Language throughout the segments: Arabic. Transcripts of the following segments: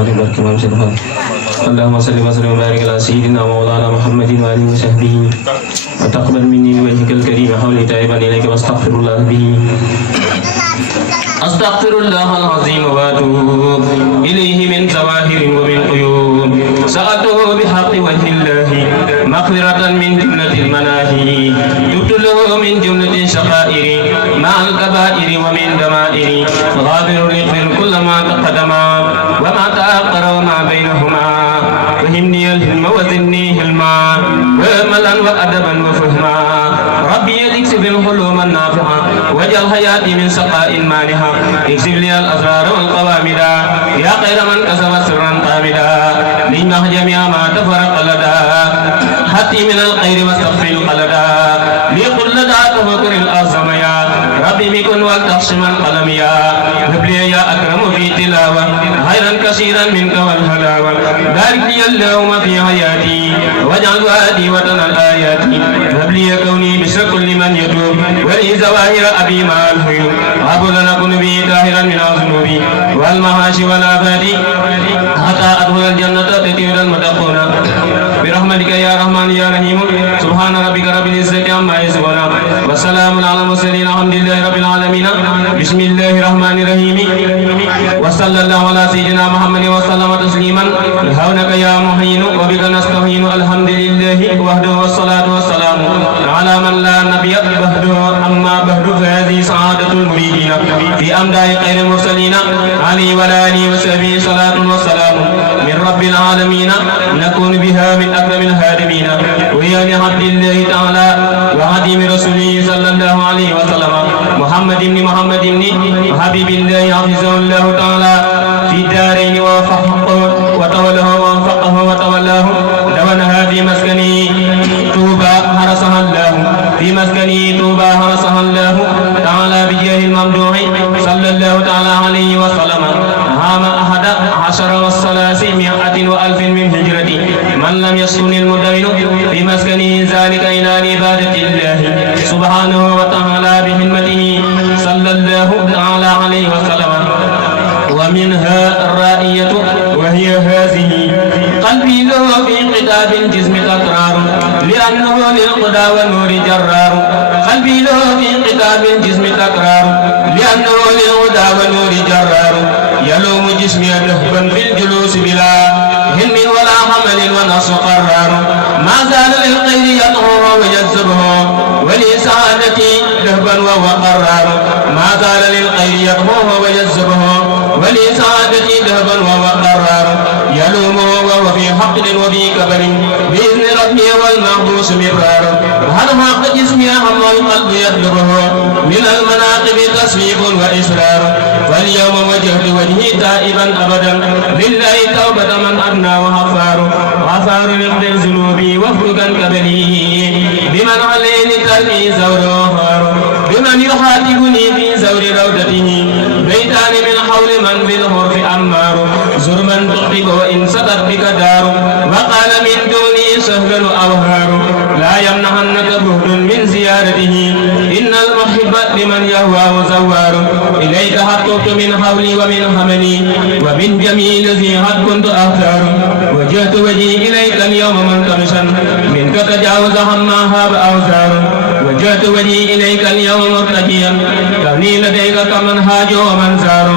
محمد بارك اللهم صل اللهم صل وسلم وبارك على سيدنا مولانا محمد وآله وصحبه وتقبل مني بوجهك الكريم حولي تائبا إليك واستغفر الله به أستغفر الله العظيم وأتوب إليه من ظواهر ومن عيوب سألته بحق وجه الله مغفرة من جملة المناهي تبت له من جملة الشقائر مع الكبائر ومن دمائر غافر اغفر كل ما تقدم وما تأخر وما بينهما فهمني الهلم وزدني هلما واملا وأدبا وفهما ربي اكسب الحلوم النافعة واجعل حياتي من سقاء مانحة اكسب لي الأسرار والقوامدا يا خير من كسب سرا قامدا لنمح جميع ما تفرق لدى حتي من الخير واستغفر القلدا ليقل لدى تفكر الأعظم يا ربي بكن والتخشم القلم يا هب لي يا أكرم في تلاوة خيرا كثيرا منك والهلاوة بارك لي اللهم في حياتي واجعل وادي وطن الآيات هب لي كوني بشر كل من يتوب ولي زواهر أبي مع الهيوب هب لنا كن بي طاهرا من الذنوب والمعاصي والآفات حتى أدخل الجنة تطير المتقون برحمتك يا رحمن يا رحيم سبحان ربك رب العزة عما يصفون وسلام على المرسلين الحمد لله رب العالمين بسم الله الرحمن الرحيم وصلى الله على سيدنا محمد وسلم تسليما هونك يا معين وبك نستعين الحمد لله وحده والصلاة والسلام على من لا نبي بعده أما بعد فهذه سعادة المريدين في أمداء خير المرسلين علي وعلى آله وصحبه صلاة والسلام من رب العالمين نكون بها من أكرم الهادمين وهي لعبد الله تعالى وعديم رسوله صلى الله عليه وسلم محمد بن حبيب الله حفظه الله تعالى في الدارين ووفقه وتولاه دونها في مسكنه طوبى حرسها الله في مسكنه طوبى حرسها الله تعالى بجاه الممدوح صلى الله تعالى عليه وسلم عام 11 و300 وألف من هجرتي من لم يسكن المدون في مسكنه ذلك إلى عبادة الله سبحانه وتعالى بحلمته صلى الله تعالى عليه وسلم ومنها الرائية وهي هذه قلبي له في قتاب الجسم تكرار لأنه للقدى والنور جرار قلبي له في قتاب الجسم تكرار لأنه للقدى والنور جرار يلوم جسمي دهبا في الجلوس بلا هم ولا حمل ونص قرار ما زال للخير يدعوه ويجذبه ولسعادتي دهبا وهو قرار ما زال للخير يدعوه ويجذبه ولسعادتي دهبا وهو قرار يلومه وهو في حقد وفي كبر بإذن ربي والمحبوس مرار هل حق جسمي هم القلب يطلبه من المناقب تصفيق وإسرار فاليوم وجهت وجهي تائبا أبدا لله توبة من أدنى وغفار لاغفر ذنوبي وافركا كبلي بمن عليه لتركي زور بمن يخاطبني في زور روضته بيتان من حول من بالحرف أمار زر من تحب وإن سدت بك دار وقال من دوني سهل أوهار لا يمنعنك بهد من زيارته إن المحب لمن يهوى زوار إليك حطبت من حولي ومن حملي ومن جميل ذي حد كنت أختار وجهت وجهي إليك اليوم منتمشا منك تجاوز عما هاب أوزار وجهت وجهي إليك اليوم مرتجيا كوني لديك كمن هاج ومن زار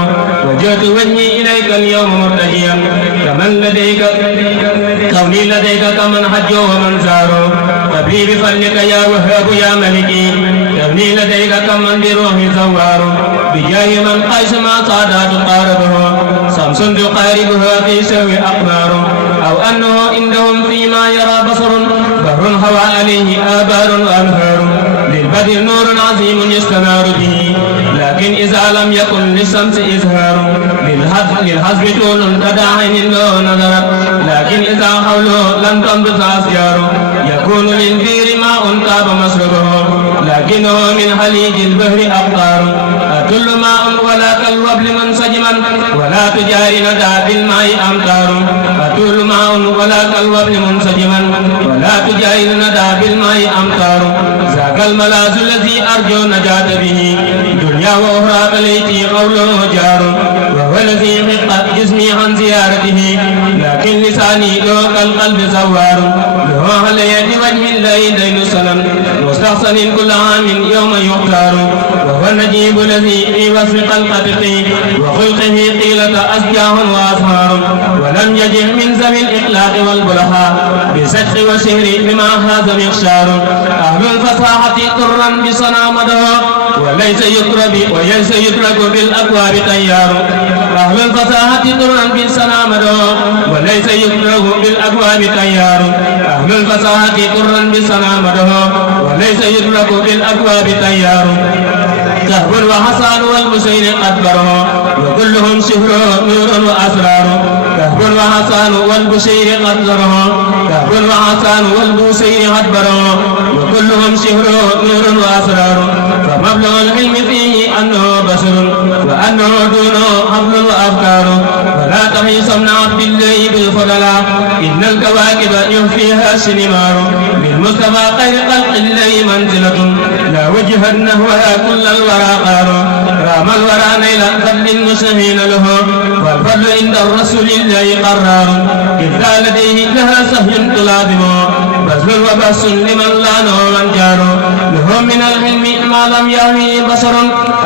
وجهت وجهي إليك اليوم مرتجيا كوني لديك كمن حج ومن زار قبلي بفضلك يا وهاب يا ملكي كوني لديك كمن بروح زوار بجاه من قيس ما صادات قاربه شمس تقاربها في سوي أقمار أو أنه عندهم فيما يرى بصر بحر هوى عليه آبار وأنهار للبدر نور عظيم يستنار به لكن إذا لم يكن للشمس إزهار للحزب طول تدع عين له نظرت لكن إذا حوله لم تنبت أسيار يكون للبير ماء طاب مشربه لكنه من حليج البحر أقطار أتل ماء ولا كالوبل منسجما ولا تجاري ندى بالماء أمطار أتل ماء ولا كالوبل منسجما ولا تجاري ندى بالماء أمطار ذاك الملاذ الذي أرجو نجاة به دنيا وأخرى بليتي قوله جار وهو وهو الذي حق جسمي عن زيارته لكن لساني له كالقلب زوار له على يد وجه الله دين سلم مستحسن كل عام يوم يختار وهو النجيب الذي في وصف خلقته وخلقه قيلة أشجاع وأسهار ولم يجه من ذوي الإخلاق والبرهاء بسجق وسهر بما هذا مخشار أهل الفصاحة طرا بصنامته وليس يترك بالأبواب تيار أهل الفصاحة طرا بصنامته وليس يترك بالأبواب تيار أهل الفصاحة طرا بصنامته وليس يترك بالأبواب تيار كهف وحصان والبشير قدره وكلهم شهر نور وأسرار كهف وحصان والبشير قدره كهف وحصان والبشير قدره وكلهم شهر نور وأسرار فمبلغ العلم فيه أنه بشر وأنه دونه حبل وأفكار فلا تحيص من عبد الله بالفضلاء إن الكواكب يخفيها السنمار بالمصطفى خير خلق الله منزلة لا وجه نحوها كل الورى قار رام الورى نيل فضل مشهين له والفضل عند الرسول الله قرار إذا لديه لها سهي تلازم بذل وبس لمن لانه من جار له من العلم ما لم يهوي بشر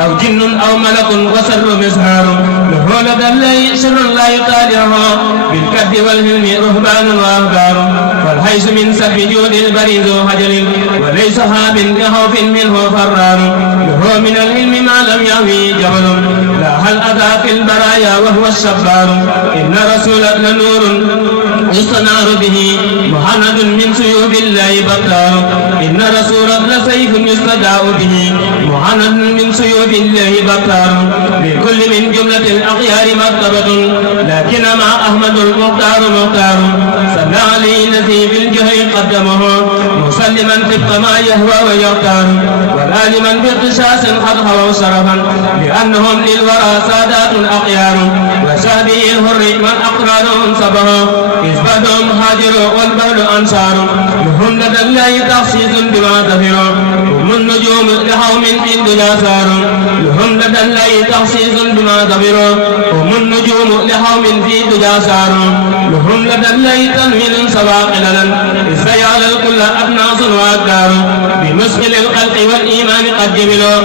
أو جن أو ملك وسر مسهار له لدى الله سر لا يطالعه بالكد والهلم رهبان وأهبار فالحيث من سب جود البري ذو حجل وليس هاب لخوف منه فرار له من العلم ما لم يهوي جبل لا هل أتى في البرايا وهو الشبار إن رسول لنور يستنار به محمد من سيوف الله بطار إن رسول لسيف يستدعى به محمد من سيوف الله بطار لكل من جملة الأخيار مرتبة لكن مع أحمد المختار مختار صلى عليه الذي في الجهل قدمه مسلما طبق ما يهوى ويختار والآل من باغتشاش قد هووا شرفا لأنهم للورى سادات أخيار وشهده الهر من أقرارهم سبه إثباتهم هاجر والبهل أنصار لهم لدى الله تخصيص بما ظهر هم النجوم لحوم في الدنيا سار لهم لدى الله تخصيص بما ظهر هم النجوم لحوم في الدنيا سار لهم لدى الله تنوين سوا قللا إذ سيعلى الكل أبناس وأكدار بمسكل الخلق والإيمان قد جبلوا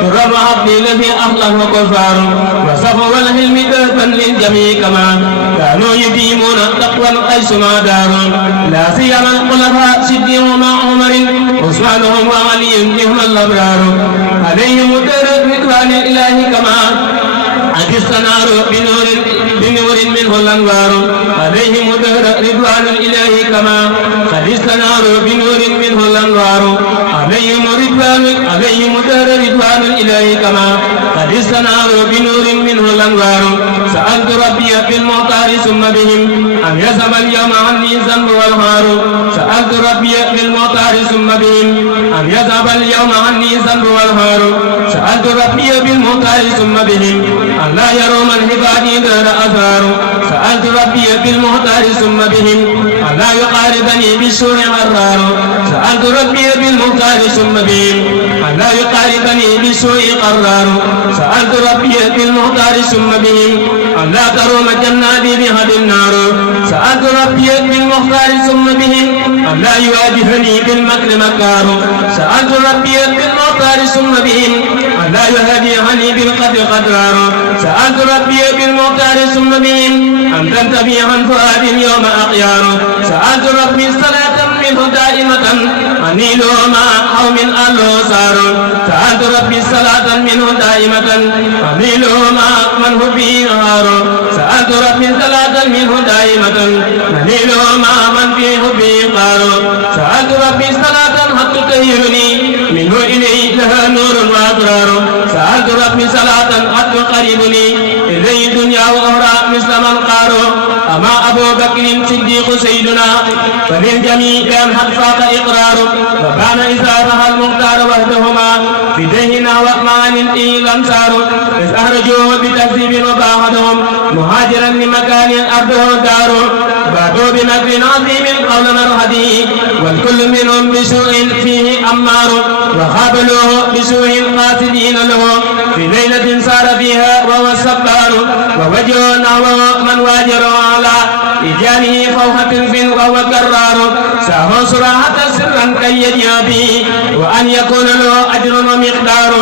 ترى وحبل الذي أهله وكفار وصفوا الحلم دربا للجميع كما كانوا يديمون تقوى حيثما داروا لا سيما الخلفاء صديق مع عمر عثمانهم وعلي هم الأبرار عليهم درب رضوان الإله كما أتي السنار بنور منه الأنوار عليهم دهر رضوان الإله كما قد السنار بنور منه الأنوار عليهم دهر رضوان الإله كما قد السنار بنور منه الأنوار سألت ربي بالمختار ثم بهم أن يذهب اليوم عني الذنب والهار سألت ربي بالمختار ثم بهم أن يذهب اليوم عني الذنب والهار سألت ربي بالمختار ثم بهم أن لا يروا من عبادي دار أثار سألت ربي بالمختار ثم بهم أن لا يقاربني بالسوء غرار سألت ربي بالمختار ثم بهم أن لا يقاربني بالسوء قرار سألت ربي بالمختار ثم بهم أن لا تروم جناتي بهد النار سألت ربي بالمختار ثم بهم أن لا يواجهني بالمكر مكار سألت ربي بالمختار ثم بهم أن لا يهديني بالقدر قدرار سألت ربي بالمختار ثم بهم أن تنتبه عن فؤاد يوم أخيار سألت ربي صلاة منه دائمة أنيل ما أو من ألوسار سألت ربي صلاة منه دائمة أنيل ما من هو فيه غار سألت ربي صلاة منه دائمة أنيل ما من فيه فيه غار سألت ربي صلاة حتى تهيرني منه إليه لها نور وأسرار سألت ربي صلاة حتى قريبني إليه دنيا وأخرى مثل من قاروا أما أبو بكر صديق سيدنا فللجميع كان حد فاق إقرار وكان إذا رأى المختار وحدهما بديهنا وأمان إلى الأنصار إذ أخرجوه بتكذيب وباعدهم مهاجرا لمكان أرضه دار باتوا بمكر عظيم قول مرهدي والكل منهم بسوء فيه أمار وخابلوه بسوء قاصدين له في ليلة سار فيها وهو الصبار ووجهه نحو من واجر على إجانه فوق تلف وهو كرار ساه صراحة سرا كي يجابي وأن يكون له أجر ومقدار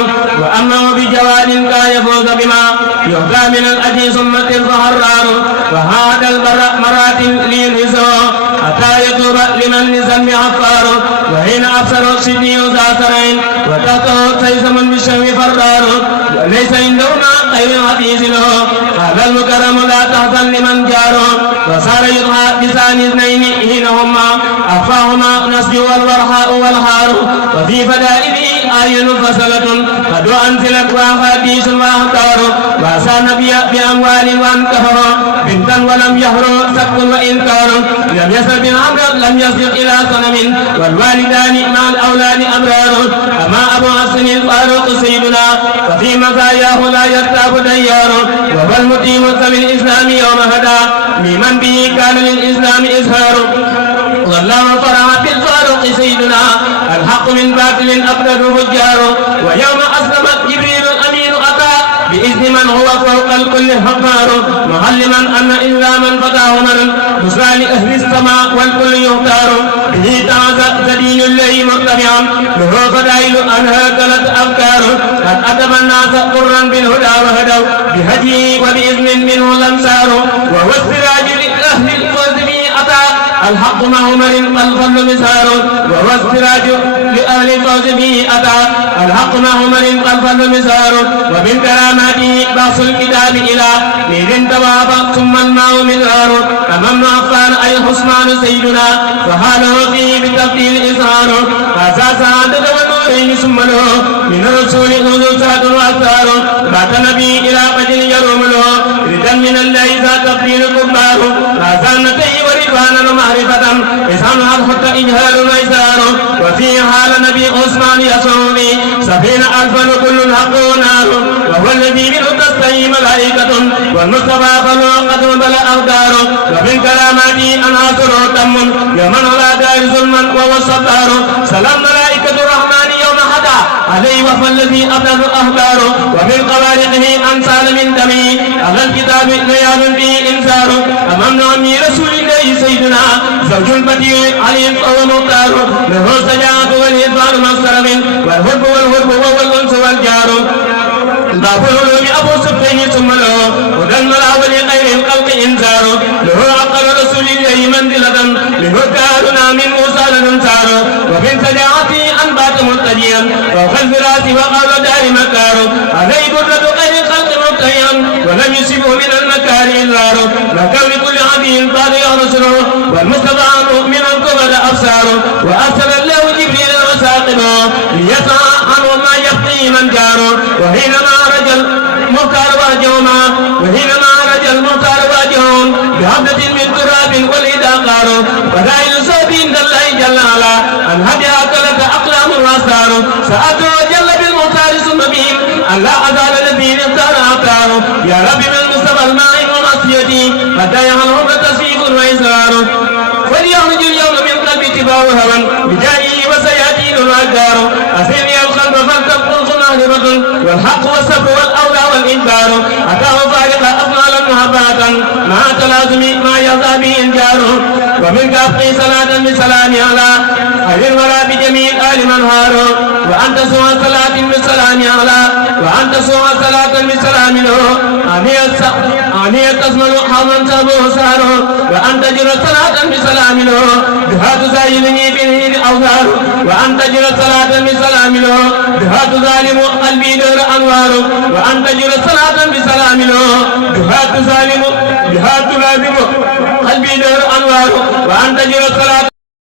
وأما بجواد كان يفوز بما يهدى من الأجي ثم تلف حرار وهذا البراء مرات لينهزه حتى يتوب لمن لذنب عفار وحين أبصر الصديق ذا سرين وتحته سيسم بالشم فرار وليس عندهما خير حديث له هذا المكرم لا تحزن لمن جار وصار يضحى بسان اثنين حينهما أخفاهما نسج والورحاء والحار وفي فدائله آية فصلة قد أنزلت وحديث وأخطار وأسى النبي بأموال وانكفر بنتا ولم يهر سب وإنكار لم يسر بالعمر لم يصل إلى صنم والوالدان مع الأولاد أبرار أما أبو حسن الفاروق سيدنا ففي مزاياه لا يرتاب ديار وهو المتيم ذوي الإسلام يوم هدى ممن به كان للإسلام إظهار والله فرح بالفاروق سيدنا الحق من باطل أبدل فجار ويوم أسلمت جبريل الأمين أتى بإذن من هو فوق الكل حقار معلما أن إلا من فتاه من بشرى لأهل السماء والكل يختار به تعز دين الله متبعا له فدائل أنها كلت أفكار قد أدب الناس قرا بالهدى وهدوا بهديه وبإذن منه الأمسار وهو السراج لأهل الفوز به أتى الحق مع عمر الفضل مسار وهو السراج لأهل الفوز به أتى الحق مع عمر الفضل مسار ومن كراماته بحث الكتاب إلى نير تواب ثم الماء مدرار أمام عفان أي حسمان سيدنا فحاله فيه بالتفضيل إظهار هذا سعادة ونورين ثم له من الرسول نزول سعد وأكثار بعث النبي إلى قتل يروم له ردا من الله ذا تفضيل كبار هذا النبي ورضوانا ومعرفة إسحام حتى إجهال وإسرار وفي حال نبي عثمان يسومي 70,000 وكل الحق نار وهو الذي منه تستحي ملائكة والمصطفى فلوقة بل أقدار ومن كراماته أناصر تم يومن على دار ظلما وهو الستار سلام ملائكة الرحمن يوم حدا عليه وفى الذي أبلغ الأخبار ومن خوارقه أنسال من دمه على الكتاب ليال به إنسار أمام نعمي رسول الله سيدنا زوج البديع علي فهو مختار له السجاعة والإذبار مصدر والحب والهرب وهو الأنس والجار باب العلوم أبو سبحانه ثم له هدى الملاول غير الخلق إنذار له عقل رسول الله منزلة له كارنا من موسى لننصار ومن سجاعته أنبات متجيا فوق الفراس وقال دار مكار عليه برة غير الخلق مبتهيا ولم يصبه من المكاره الرار لكون كل عبد طارئ رسله والمصطفى مؤمنا قبل أبصاره وأرسل الله جبريل وساقبه ليسعى عنه ما يبقي من جاره وحينما رجل مختار واجههم بهبدة من تراب والإداقار ودائل صوتين دلائي جل على أن هدي أكلت أقلام الرسار سأتوا جل بالمختار ثم بهم أن لا أزال الذين اختار أختار يا رب من مصطفى الماء ومصيتي حتى يهلهم تسفيق وإسرار فليخرج اليوم من قلب اتباع هوى بجاهه وسيأتي الأجدار أسيني القلب فلتبقى ناهبة والحق والصبر والأولى والإنكار أتاه فارق أفعالا محباتا مع تلازم ما يرضى به إنكار ومنك أبقي صلاة بسلام على خير الورى بجميع آل من هاروا وأنت سوى صلاة بسلام على وأنت سوى صلاة بسلام له آنية تسمل حظا سابه ساره وأنت جرى صلاة بسلام له دهات زايلني بالهيد أوزار وأنت جرى صلاة بسلام له دهات ظالم قلبي دور أنوار وأنت جرى صلاة بسلام له دهات ظالم دهات لازم قلبي دور أنوار وأنت جرى صلاة